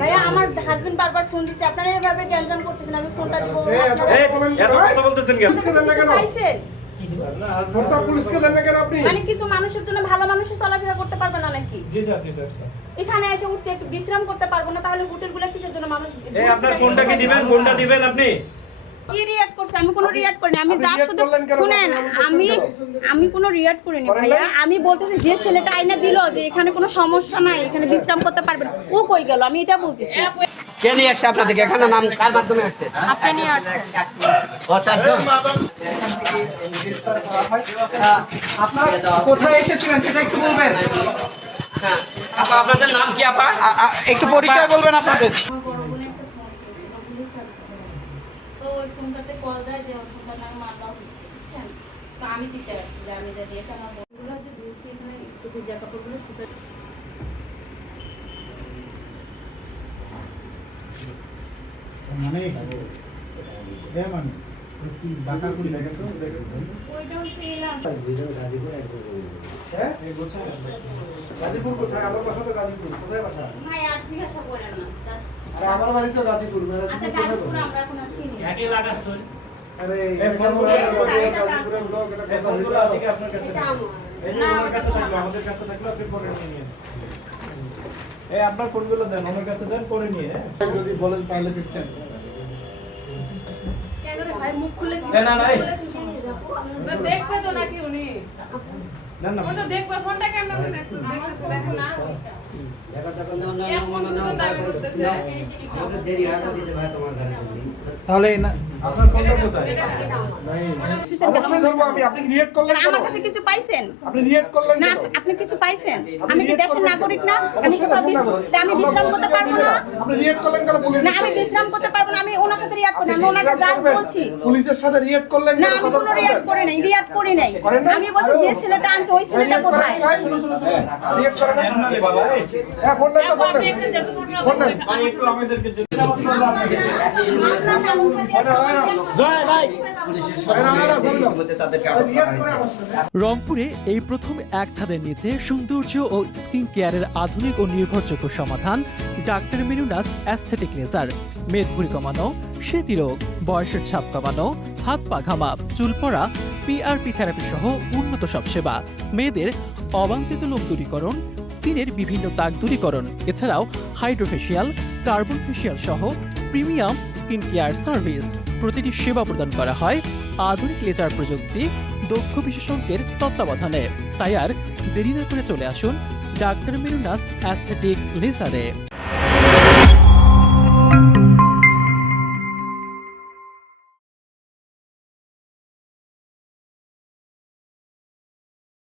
ভাইয়া আমার হাজবেন্ড বারবার ফোন দিচ্ছে, আপনারা এভাবে গ্যাঞ্জাম করতেছেন, আমি ফোনটা দিব। এত কথা বলতেছেন কেন? পাইছেন? ফোনটা পুলিশকে দেন না কেন আপনি? মানে কিছু মানুষের জন্য ভালো মানুষের চলাফেরা করতে পারবে না নাকি? জি স্যার, জি স্যার। এখানে এসে উঠছে একটু বিশ্রাম করতে পারবো না, তাহলে হোটেলগুলো কিসের জন্য মানুষ? এই আপনার ফোনটা কি দিবেন? ফোনটা দিবেন আপনি? কি রিঅ্যাক্ট করছে? আমি কোনো রিঅ্যাক্ট করিনি। আমি যা শুধু শুনেন, আমি কোনো রিঅ্যাক্ট করিনি ভাইয়া। আমি বলতেছি যে ছেলেটা আইনা দিল যে এখানে কোনো সমস্যা নাই, এখানে বিশ্রাম করতে পারবেন, ও কই গেল? আমি এটা বলতেছি। কে নিয়ে আসছে আপনাদেরকে? এখানে নাম কার মাধ্যমে আসছে? আপনি নিয়ে আসছেন। ও চারজন। আপনারা কোথায় এসেছিলেন সেটা একটু বলবেন? হ্যাঁ, আপা আপনাদের নাম কি আপা? একটু পরিচয় বলবেন আপনাদের। আমার বড় বোনের একটা ফোন করেছিল, পুলিশ থাকতে তো ওই ফোনটাতে কল যায় যে ওর ফোনটা নাম মামলা হয়েছে, বুঝছেন? তো আমি দিতে আসছি যে আমি যা দিয়েছি আমার বোনগুলো যে দিয়েছি এখানে একটু ভিজা কাপড়গুলো শুকাতে। ওইটা হচ্ছে এলাকা। গাজীপুর কোথায়? আমার বাসা তো গাজীপুর। কোথায় বাসা? ভাই আর জিজ্ঞাসা করেন না, just- আরে আমার বাড়ি তো গাজীপুর। আচ্ছা গাজীপুর আমরা এখন আছি নি। একই লাগাছুন। আরে এই ফোনগুলো গাজীপুরের লোক এটা এই কথা ফোনগুলো বলতে আজকে আপনার কাছে নেই। এই যে আমার কাছে থাকলো, আমাদের কাছে থাকলো, আপনি পরে নিয়ে নিন। এই আপনার ফোনগুলো দেন, আমার কাছে দেন, পরে নিয়ে। যদি বলেন তাহলে ফিরতেন। কেন রে ভাই মুখ খুলে কি? না, না, এই। দেখবে তো নাকি উনি? না, না। ও তো দেখবে ফোনটা কেমন করে দেখতেছে দেখেন না। আমাদের দেরি হয় না দিতে ভাই তোমার কাছে। তাহলে আপনার ফোনটা কোথায়? অবশ্যই ধরবো আমি। আপনি রিয়েক্ট করলেন কেন? আমার কাছে কিছু পাইছেন? আপনি রিয়েক্ট করলেন না, কেন? আপনি কিছু পাইছেন? আমি কি দেশের নাগরিক না? আমি অবশ্যই কোথাও দেশের নাগরিক। তা আমি বিশ্রাম করতে পারবো না? আপনি রিয়েক্ট করলেন কেন পুলিশ? না, আমি বিশ্রাম করতে পারবো না। আমি ওনার সাথে রিঅ্যাক্ট করি না। আমি ওনাকে জাস্ট বলছি। পুলিশের সাথে রিয়েক্ট করলেন না, কেন? আমি কোনো রিঅ্যাক্ট করি নাই, রিঅ্যাক্ট করি নাই। করেন নাই? আমি বলছি যে ছেলেটা আনছে ওই ছেলেটা কোথায়? শুনুন, রিয়েক্ট করেন দেন না রে বাবা, এই। হ্যাঁ, ফোন দেন তো, ফোন দেন। ফোন দেন। ভাই, একটু আমাদেরকে জয় ভাই। রংপুরে এই প্রথম এক ছাদের নিচে সৌন্দর্য ও স্কিন কেয়ারের আধুনিক ও নির্ভরযোগ্য সমাধান ডাক্তার মেনুনাস অ্যাস্থেটিক লেজার। মেদভুঁড়ি কমানো, স্মৃতিরোগ, বয়সের ছাপ কমানো, হাত পা ঘামা, চুল পড়া, পিআরপি থেরাপি সহ উন্নত সব সেবা। মেয়েদের অবাঞ্ছিত লোম দূরীকরণ, স্কিনের বিভিন্ন দাগ দূরীকরণ, এছাড়াও হাইড্রোফেশিয়াল, কার্বন ফেশিয়াল সহ প্রিমিয়াম স্কিন কেয়ার সার্ভিস। প্রতিটি সেবা প্রদান করা হয় আধুনিক লেজার প্রযুক্তি, দক্ষ বিশেষজ্ঞের তত্ত্বাবধানে। তাই আর দেরি না করে চলে আসুন ডাক্তার মেনুনাস অ্যাস্থেটিক লেজারে।